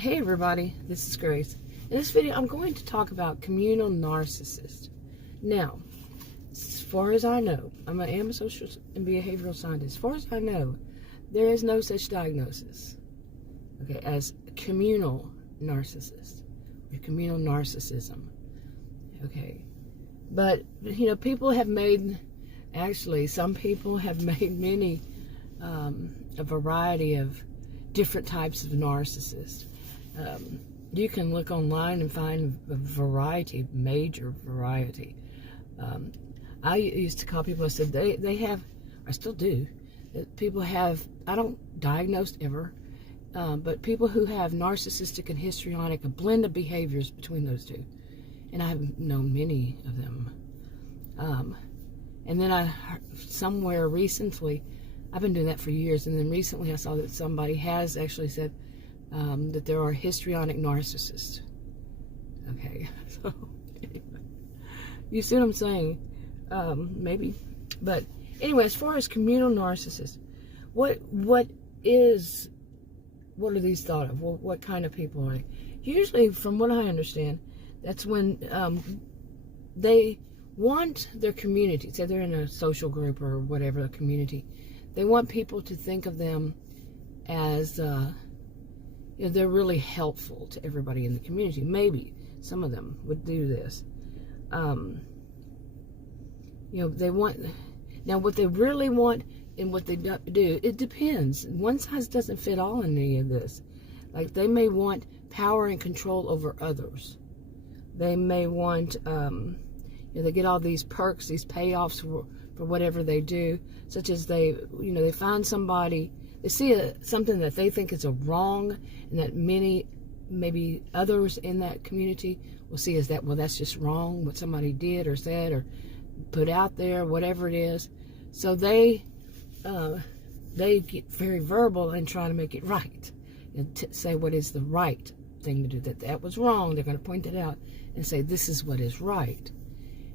Hey everybody, this is Grace. In this video, I'm going to talk about communal narcissists. Now, as far as I know, I am a social and behavioral scientist. As far as I know, there is no such diagnosis, okay, as communal narcissist or communal narcissism, okay. But people have made, some people have made many, a variety of different types of narcissists. You can look online and find a variety, major variety. I used to call people, I said they have, I still do, people have, I don't diagnose ever, but people who have narcissistic and histrionic, a blend of behaviors between those two. And I have known many of them. And then I heard somewhere recently, I've been doing that for years, and then recently I saw that somebody has actually said that there are histrionic narcissists. Okay, so anyway, you see what I'm saying? Maybe, but anyway, as far as communal narcissists, what are these thought of? Well, what kind of people are they? Usually, from what I understand, that's when they want their community, say they're in a social group or whatever, a community, they want people to think of them as they're really helpful to everybody in the community. Maybe some of them would do this. They want, now what they really want and what they do, it depends. One size doesn't fit all in any of this. Like, they may want power and control over others. They may want, they get all these perks, these payoffs for whatever they do, such as they find somebody, they see something that they think is a wrong, and that many, maybe others in that community will see as that, well, that's just wrong, what somebody did or said or put out there, whatever it is. So they get very verbal and try to make it right, and say what is the right thing to do, that was wrong. They're going to point it out and say, this is what is right.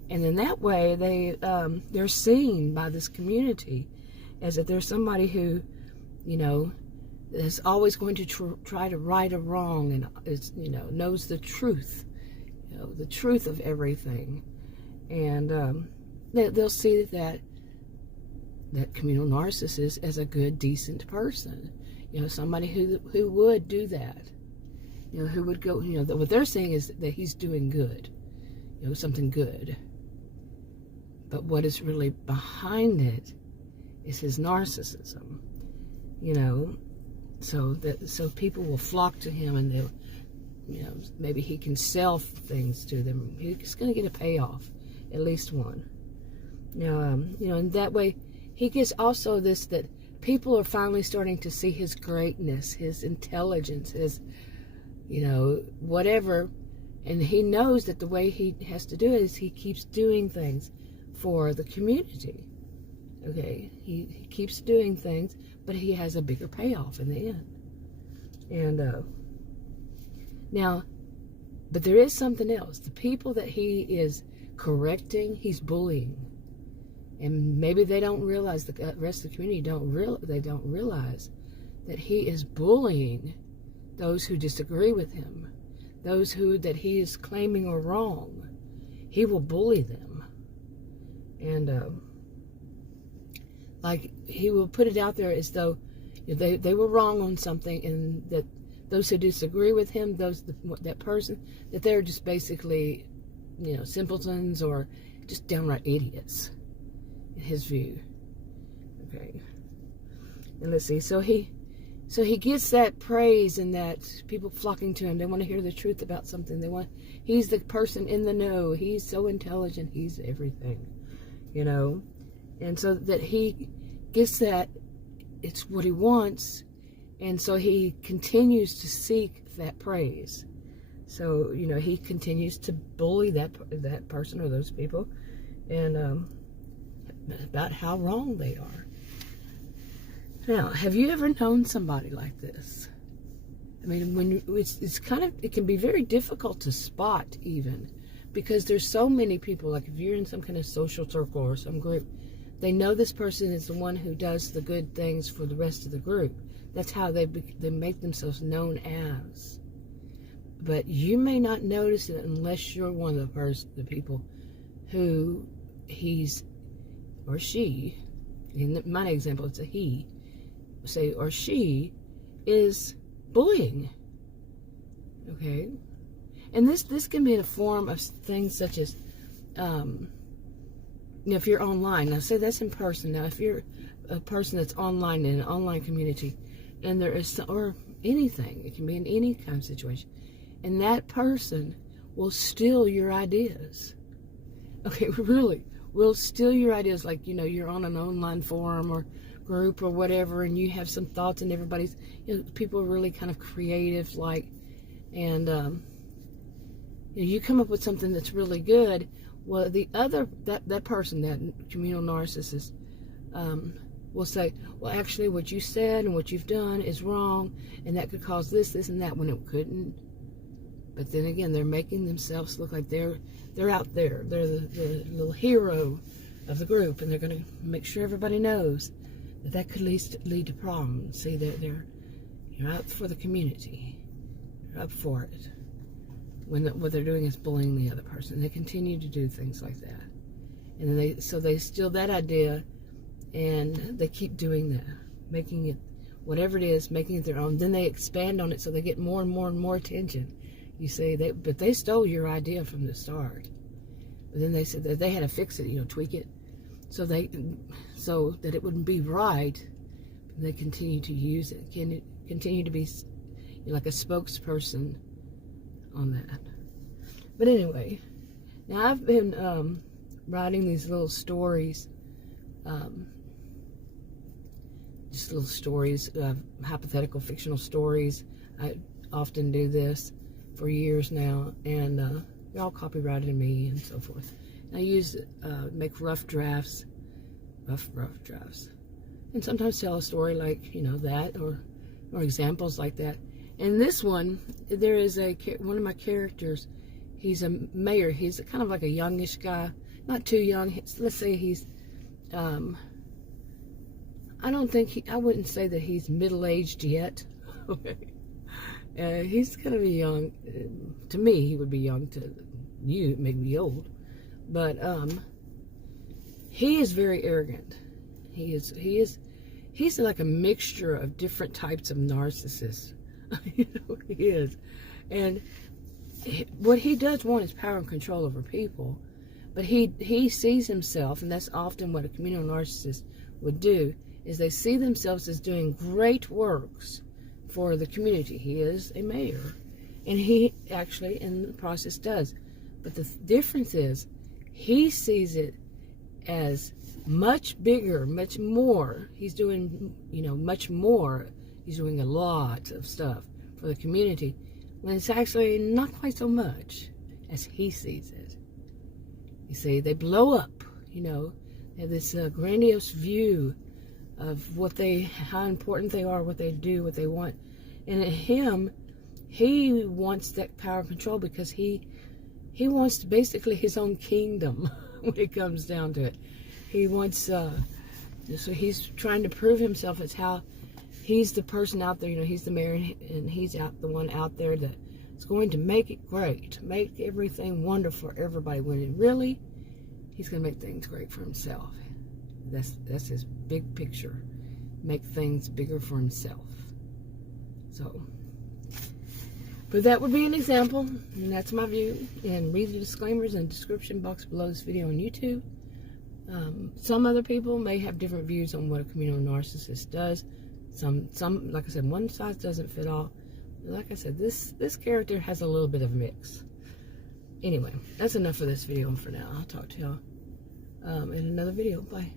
And in that way, they're seen by this community as that there's somebody who, is always going to try to right a wrong, and is, knows the truth, the truth of everything. And they'll see that communal narcissist as a good, decent person, somebody who would do that, who would go, what they're saying is that he's doing good, something good. But what is really behind it is his narcissism, so people will flock to him, and they'll, maybe he can sell things to them. He's going to get a payoff, at least one. And that way he gets also this, that people are finally starting to see his greatness, his intelligence, his, whatever. And he knows that the way he has to do it is he keeps doing things for the community. Okay, he keeps doing things, but he has a bigger payoff in the end. And but there is something else. The people that he is correcting, he's bullying, and maybe they don't realize, the rest of the community don't realize that he is bullying those who disagree with him, those that he is claiming are wrong. He will bully them, and like, he will put it out there as though they were wrong on something, and that those who disagree with him, that person, that they're just basically, simpletons or just downright idiots, in his view. Okay, and let's see. So he gets that praise, and that people flocking to him. They want to hear the truth about something. He's the person in the know. He's so intelligent. He's everything, and so that he gets that, it's what he wants, and so he continues to seek that praise. So he continues to bully that person or those people, and about how wrong they are. Now, have you ever known somebody like this? I mean, when it can be very difficult to spot, even, because there's so many people. Like, if you're in some kind of social circle or some group, they know this person is the one who does the good things for the rest of the group. That's how they make themselves known as. But you may not notice it unless you're one of the people who he's or she, in my example, it's a he, say, or she is bullying. Okay? And this can be in a form of things such as, if you're online, now say that's in person. Now, if you're a person that's online in an online community, and there is, or anything, it can be in any kind of situation, and that person will steal your ideas. Okay, really, will steal your ideas. Like, you're on an online forum or group or whatever, and you have some thoughts, and everybody's, people are really kind of creative, like, and you come up with something that's really good. Well, the other, that person, that communal narcissist, will say, well, actually, what you said and what you've done is wrong, and that could cause this, and that, when it couldn't. But then again, they're making themselves look like they're out there. They're the little hero of the group, and they're going to make sure everybody knows that could lead to problems. See, you're out for the community. You're up for it. When what they're doing is bullying the other person. They continue to do things like that. And then they steal that idea, and they keep doing that, making it, whatever it is, making it their own. Then they expand on it, so they get more and more and more attention. You see, but they stole your idea from the start. But then they said that they had to fix it, tweak it, so that it wouldn't be right. And they continue to use it, continue to be like a spokesperson on that. But anyway, now I've been writing these little stories, just little stories, hypothetical fictional stories. I often do this for years now, and they're all copyrighted to me and so forth. And I make rough drafts, and sometimes tell a story like that, or examples like that. In this one, there is one of my characters. He's a mayor. He's kind of like a youngish guy, not too young. Let's say he's, I wouldn't say that he's middle-aged yet. Okay. He's kind of young. To me, he would be young. To you, maybe old. But he is very arrogant. He's like a mixture of different types of narcissists. He is. And what he does want is power and control over people. But he sees himself, and that's often what a communal narcissist would do, is they see themselves as doing great works for the community. He is a mayor, and he actually in the process does. But the difference is he sees it as much bigger, much more. He's doing, much more. He's doing a lot of stuff for the community, when it's actually not quite so much as he sees it. You see, they blow up, they have this grandiose view of how important they are, what they do, what they want. And he wants that power and control because he wants basically his own kingdom when it comes down to it. He wants, so he's trying to prove himself as how he's the person out there, he's the mayor, and he's the one out there that's going to make it great, make everything wonderful for everybody, when really, he's going to make things great for himself. That's his big picture. Make things bigger for himself. So, but that would be an example, and that's my view. And read the disclaimers in the description box below this video on YouTube. Some other people may have different views on what a communal narcissist does. Some, like I said, one size doesn't fit all. Like I said, this character has a little bit of a mix. Anyway, that's enough for this video for now. I'll talk to y'all in another video. Bye.